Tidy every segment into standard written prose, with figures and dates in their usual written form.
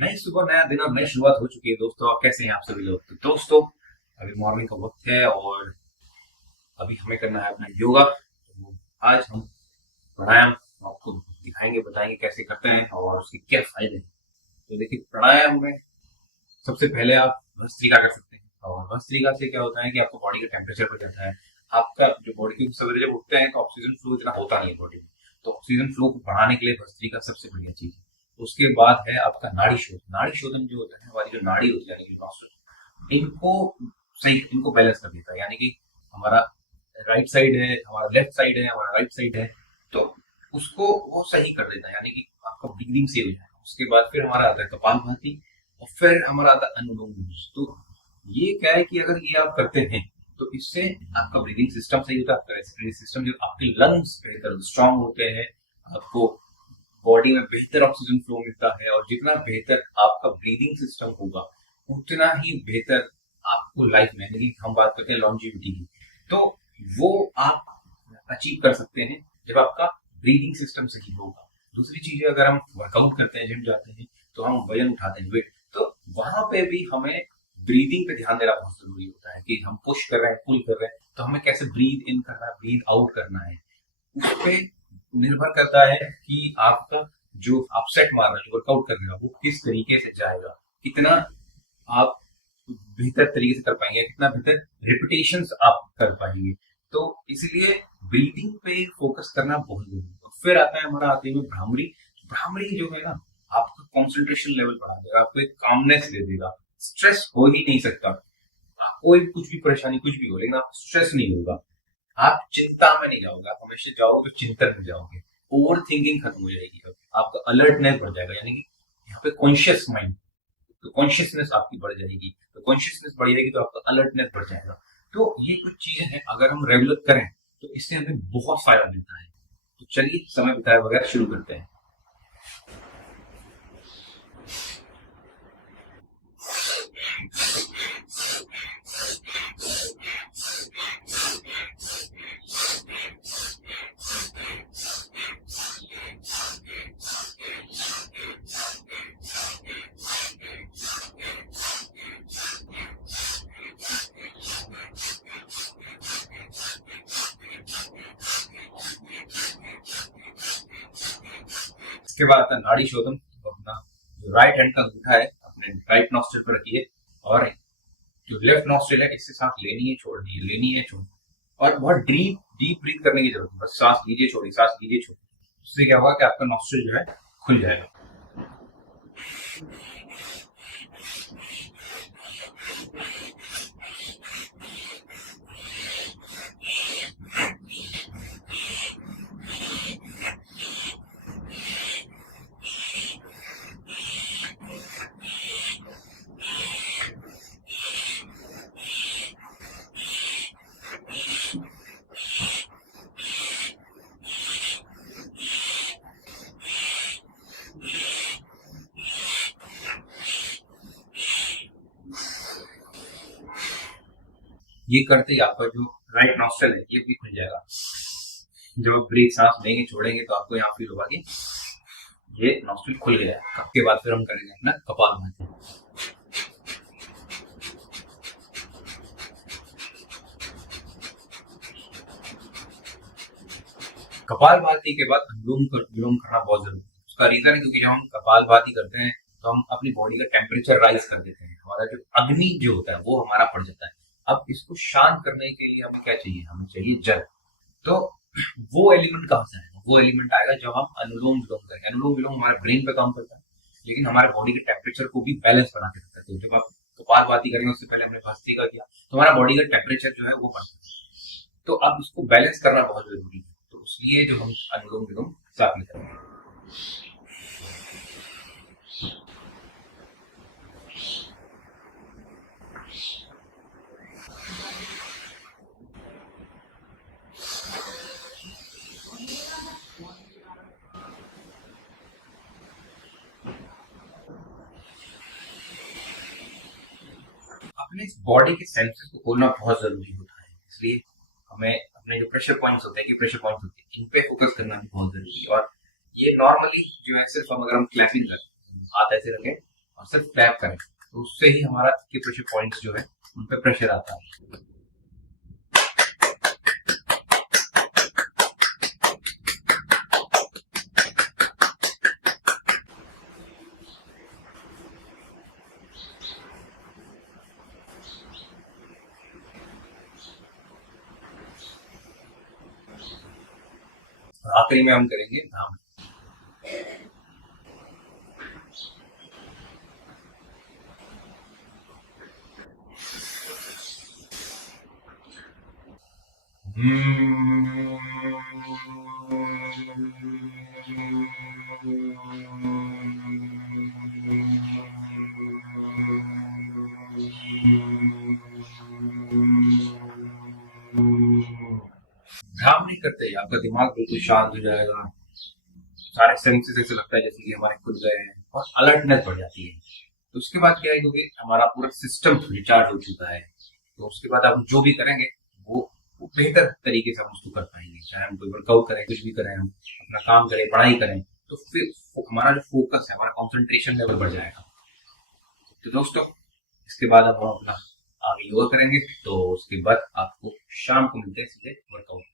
नई सुबह, नया दिन और नई शुरुआत हो चुकी है दोस्तों। आप कैसे हैं आप सभी लोग? तो दोस्तों, अभी मॉर्निंग का वक्त है और अभी हमें करना है अपना योगा। तो आज हम प्राणायाम आपको दिखाएंगे, बताएंगे कैसे करते हैं और उसके क्या फायदे हैं। तो देखिए, प्राणायाम में सबसे पहले आप भस्त्रिका कर सकते हैं। और भस्त्रिका से क्या होता है कि आपका बॉडी का टेम्परेचर बढ़ जाता है। आपका जो बॉडी, क्योंकि सवेरे जब उठते हैं तो ऑक्सीजन फ्लो इतना होता नहीं है बॉडी में, तो ऑक्सीजन फ्लो को बढ़ाने के लिए भस्त्रिका सबसे बढ़िया चीज है। उसके बाद है आपका नाड़ी शोधन। नाड़ी शोधन जो होता है, हमारी जो नाड़ी होती है यानी कि नॉस्ट्रल, इनको इनको बैलेंस कर देता है। यानी कि हमारा राइट साइड है, हमारा लेफ्ट साइड है, हमारा राइट साइड है, तो उसको वो सही कर देता है। यानी कि आपका ब्रीदिंग सही हो जाएगा। उसके बाद फिर हमारा आता है कपालभाति और फिर हमारा आता है अनुलोम विलोम। तो ये क्या है कि अगर ये आप करते हैं तो इससे आपका ब्रीदिंग सिस्टम सही होता है, आपका रेस्पिरेटरी सिस्टम, जो आपके लंग्स बेहतर स्ट्रांग होते हैं, आपको बॉडी में बेहतर ऑक्सीजन फ्लो मिलता है। और जितना बेहतर आपका ब्रीदिंग सिस्टम होगा उतना ही बेहतर आपको लाइफ में, यानी कि हम बात करते हैं लॉन्जिविटी की, तो वो आप अचीव कर सकते हैं जब आपका ब्रीदिंग सिस्टम सही होगा। दूसरी चीज है, अगर हम वर्कआउट करते हैं, जिम जाते हैं, तो हम वजन उठाते हैं, वेट, तो वहां पे भी हमें ब्रीदिंग पे ध्यान देना बहुत जरूरी होता है कि हम पुश कर रहे हैं, पुल कर रहे हैं, तो हमें कैसे ब्रीद इन करना है, ब्रीद आउट करना है। उस पे निर्भर करता है कि आपका जो आप सेट मार रहे हो, जो वर्कआउट कर रहे हो, वो किस तरीके से जाएगा, कितना आप बेहतर तरीके से कर पाएंगे, कितना बेहतर रिपीटेशंस आप कर पाएंगे। तो इसलिए ब्रीदिंग पे फोकस करना बहुत जरूरी है। फिर आता है हमारा, आते हुए भ्रामरी। भ्रामरी जो है ना, आपका कॉन्सेंट्रेशन लेवल बढ़ा देगा, आपको एक कामनेस दे देगा। स्ट्रेस हो ही नहीं सकता, कोई कुछ भी परेशानी कुछ भी हो, लेकिन आप स्ट्रेस नहीं होगा, आप चिंता में नहीं जाओगे, आप हमेशा जाओगे तो चिंतन में जाओगे। ओवर थिंकिंग खत्म हो जाएगी, आपका अलर्टनेस बढ़ जाएगा। यानी कि यहाँ पे कॉन्शियस माइंड, तो कॉन्शियसनेस आपकी बढ़ जाएगी। तो कॉन्शियसनेस बढ़ जाएगी तो आपका अलर्टनेस बढ़ जाएगा। तो ये कुछ चीजें हैं, अगर हम रेगुलर करें तो इससे हमें बहुत फायदा मिलता है। तो चलिए, समय बिताए बगैर शुरू करते हैं। इसके बाद आता है नाड़ी शोधन। तो अपना जो राइट हैंड का अंगूठा है अपने राइट नॉस्ट्रिल पर रखिए और जो लेफ्ट नॉस्ट्रिल है इससे सांस लेनी है, छोड़नी है, लेनी है, छोड़नी है। और बहुत डीप डीप ब्रीथ करने की जरूरत है। बस सांस लीजिए, छोड़िए, सांस लीजिए, छोड़िए। उससे क्या होगा कि आपका नॉस्ट्रिल जो है खुल जाएगा। ये करते ही आपका जो राइट नॉस्ट्रल है ये भी खुल जाएगा। जब आप ब्रीथ सांस लेंगे, छोड़ेंगे, तो आपको यहाँ फील होगा कि ये नॉस्ट्रल खुल गया है। उसके बाद फिर हम करेंगे अपना कपालभाति। कपालभाति के बाद अनुलोम विलोम करना बहुत जरूरी है। उसका रीजन है क्योंकि जब हम कपालभाति करते हैं तो हम अपनी बॉडी का टेम्परेचर राइज कर देते हैं। हमारा जो अग्नि जो होता है वो हमारा बढ़ जाता है। अब इसको शांत करने के लिए हमें क्या चाहिए? हमें चाहिए जल। तो वो एलिमेंट कहाँ से आएगा? वो एलिमेंट आएगा जब हम अनुलोम विलोम करेंगे। अनुलोम विलोम हमारे ब्रेन पे काम करता है, लेकिन हमारे बॉडी के टेम्परेचर को भी बैलेंस बना के रखता है। तो जब आप कपालभाति करेंगे उससे पहले हमने भस्त्रिका किया, तो हमारा बॉडी का टेम्परेचर जो है वो बढ़ता है। तो अब इसको बैलेंस करना बहुत जरूरी है। तो इसलिए जो हम अनुलोम विलोम साथ में करेंगे। अपने बॉडी के सेंसेस को खोलना बहुत जरूरी होता है। इसलिए हमें अपने जो प्रेशर पॉइंट्स होते हैं, कि प्रेशर पॉइंट्स होते हैं, इन पे फोकस करना भी बहुत जरूरी है। और ये नॉर्मली जो है, सिर्फ हम अगर हम क्लैपिंग करते हैं, हाथ ऐसे रखें और सिर्फ टैप करें तो उससे ही हमारा के प्रेशर पॉइंट्स जो है उन पे प्रेशर आता है। आखिरी में हम करेंगे नाम। ध्यान नहीं करते आपका दिमाग बिल्कुल शांत हो जाएगा, सारे सेंसेस ऐसे लगता है जैसे कि हमारे खुल गए हैं और अलर्टनेस बढ़ जाती है। तो उसके बाद क्या है, क्योंकि हमारा पूरा सिस्टम रिचार्ज हो चुका है, तो उसके बाद हम जो भी करेंगे वो बेहतर तरीके से हम उसको कर पाएंगे। चाहे हम कोई वर्कआउट करें, कुछ भी करें, हम अपना काम करें, पढ़ाई करें, तो फिर हमारा जो फोकस है, हमारा कॉन्सेंट्रेशन लेवल बढ़ जाएगा। तो दोस्तों, इसके बाद अब हम अपना आगे योगा करेंगे, तो उसके बाद आपको शाम को मिलते हैं सीधे वर्कआउट।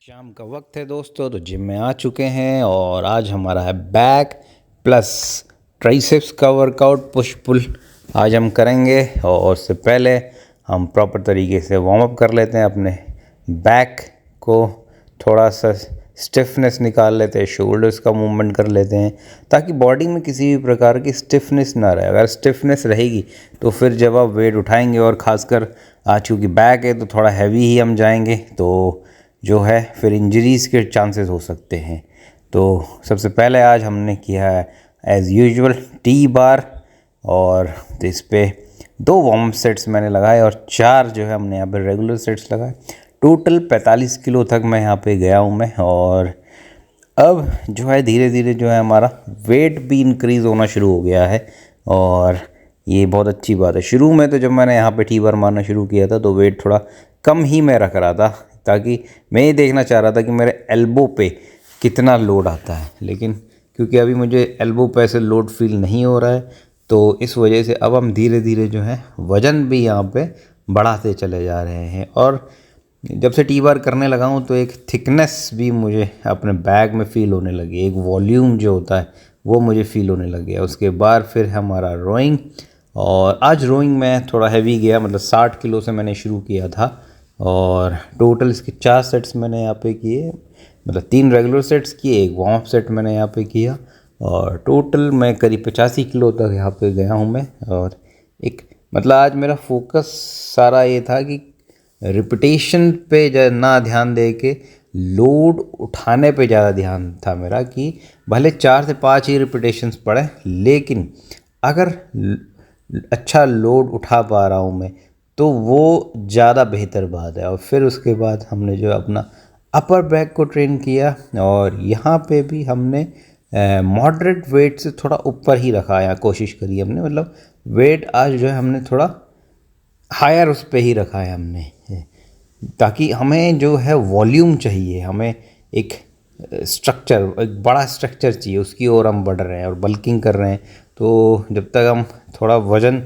शाम का वक्त है दोस्तों, तो जिम में आ चुके हैं और आज हमारा है बैक प्लस ट्राइसेप्स का वर्कआउट, पुश पुल आज हम करेंगे। और उससे पहले हम प्रॉपर तरीके से वार्म अप कर लेते हैं, अपने बैक को थोड़ा सा स्टिफनेस निकाल लेते हैं, शोल्डर्स का मूवमेंट कर लेते हैं ताकि बॉडी में किसी भी प्रकार की स्टिफनेस ना रहे। अगर स्टिफनेस रहेगी तो फिर जब आप वेट उठाएंगे, और ख़ासकर आज चूँकि बैक है तो थोड़ा हैवी ही हम जाएंगे, तो जो है फिर इंजरीज़ के चांसेस हो सकते हैं। तो सबसे पहले आज हमने किया है एज़ यूजुअल टी बार, और तो इस पे 2 वार्म अप सेट्स मैंने लगाए और 4 जो है हमने यहाँ पे रेगुलर सेट्स लगाए। टोटल 45 किलो तक मैं यहाँ पे गया हूँ मैं। और अब जो है धीरे धीरे जो है हमारा वेट भी इंक्रीज़ होना शुरू हो गया है, और ये बहुत अच्छी बात है। शुरू में तो जब मैंने यहाँ पे टी बार मारना शुरू किया था तो वेट थोड़ा कम ही मैं रख रहा था, ताकि मैं ये देखना चाह रहा था कि मेरे एल्बो पे कितना लोड आता है। लेकिन क्योंकि अभी मुझे एल्बो पे ऐसे लोड फील नहीं हो रहा है, तो इस वजह से अब हम धीरे धीरे जो है वज़न भी यहाँ पे बढ़ाते चले जा रहे हैं। और जब से टी बार करने लगा हूँ तो एक थिकनेस भी मुझे अपने बैग में फ़ील होने लगी, एक वॉल्यूम जो होता है वो मुझे फ़ील होने लग गया। उसके बाद फिर हमारा रोइंग, और आज रोइंग में थोड़ा हैवी गया, मतलब 60 किलो से मैंने शुरू किया था, और टोटल इसके 4 सेट्स मैंने यहाँ पे किए, मतलब 3 रेगुलर सेट्स किए, एक वार्म अप सेट मैंने यहाँ पे किया, और टोटल मैं करीब 85 किलो तक यहाँ पे गया हूँ मैं। और एक मतलब आज मेरा फोकस सारा ये था कि रिपीटेशन पे ना ध्यान दे के लोड उठाने पे ज़्यादा ध्यान था मेरा, कि भले 4 से 5 ही रिपीटेशंस पड़े, लेकिन अगर अच्छा लोड उठा पा रहा हूँ मैं तो वो ज़्यादा बेहतर बात है। और फिर उसके बाद हमने जो अपना अपर बैक को ट्रेन किया, और यहाँ पे भी हमने मॉडरेट वेट से थोड़ा ऊपर ही रखा है, कोशिश करी हमने, मतलब वेट आज जो है हमने थोड़ा हायर उस पे ही रखा है हमने, ताकि हमें जो है वॉल्यूम चाहिए, हमें एक स्ट्रक्चर, एक बड़ा स्ट्रक्चर चाहिए, उसकी ओर हम बढ़ रहे हैं और बल्किंग कर रहे हैं। तो जब तक हम थोड़ा वज़न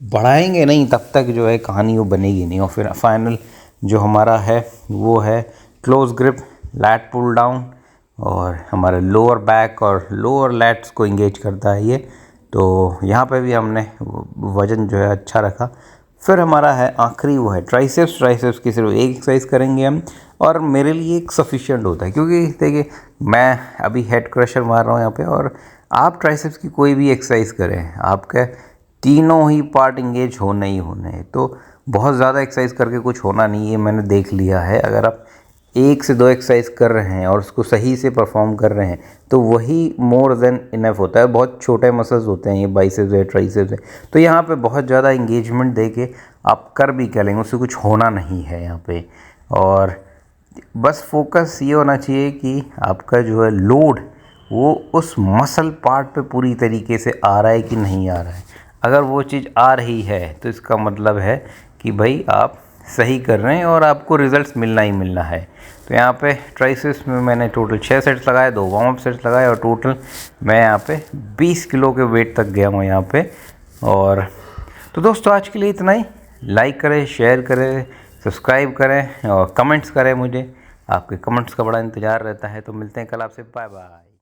बढ़ाएंगे नहीं तब तक जो है कहानी वो बनेगी नहीं। और फिर फाइनल जो हमारा है वो है close grip lat pull down, और हमारे लोअर बैक और लोअर लैट्स को इंगेज करता है ये। तो यहाँ पे भी हमने वज़न जो है अच्छा रखा। फिर हमारा है आखिरी, वो है ट्राइसेप्स। ट्राइसेप्स की सिर्फ एक एक्सरसाइज करेंगे हम, और मेरे लिए एक सफिशिएंट होता है, क्योंकि देखिए मैं अभी हेड क्रशर मार रहा हूँ यहाँ पे, और आप ट्राइसेप्स की कोई भी एक्सरसाइज करें, आपके तीनों ही पार्ट इंगेज होने ही होने हैं। तो बहुत ज़्यादा एक्सरसाइज करके कुछ होना नहीं है, मैंने देख लिया है। अगर आप 1 से 2 एक्सरसाइज कर रहे हैं और उसको सही से परफॉर्म कर रहे हैं तो वही मोर देन इनफ होता है। बहुत छोटे मसल्स होते हैं ये, बाइसेप्स है, ट्राइसेप्स है, तो यहाँ पे बहुत ज़्यादा इंगेजमेंट दे के आप कर भी क्या लेंगे, उससे कुछ होना नहीं है यहाँ पे। और बस फोकस ये होना चाहिए कि आपका जो है लोड वो उस मसल पार्ट पे पूरी तरीके से आ रहा है कि नहीं आ रहा है। अगर वो चीज़ आ रही है तो इसका मतलब है कि भाई आप सही कर रहे हैं और आपको रिजल्ट्स मिलना ही मिलना है। तो यहाँ पे ट्राइसेप्स में मैंने टोटल 6 सेट्स लगाए, 2 वार्म अप सेट्स लगाए, और टोटल मैं यहाँ पे 20 किलो के वेट तक गया हूँ यहाँ पे। और तो दोस्तों आज के लिए इतना ही। लाइक करें, शेयर करें, सब्सक्राइब करें और कमेंट्स करें। मुझे आपके कमेंट्स का बड़ा इंतज़ार रहता है। तो मिलते हैं कल आपसे। Bye bye.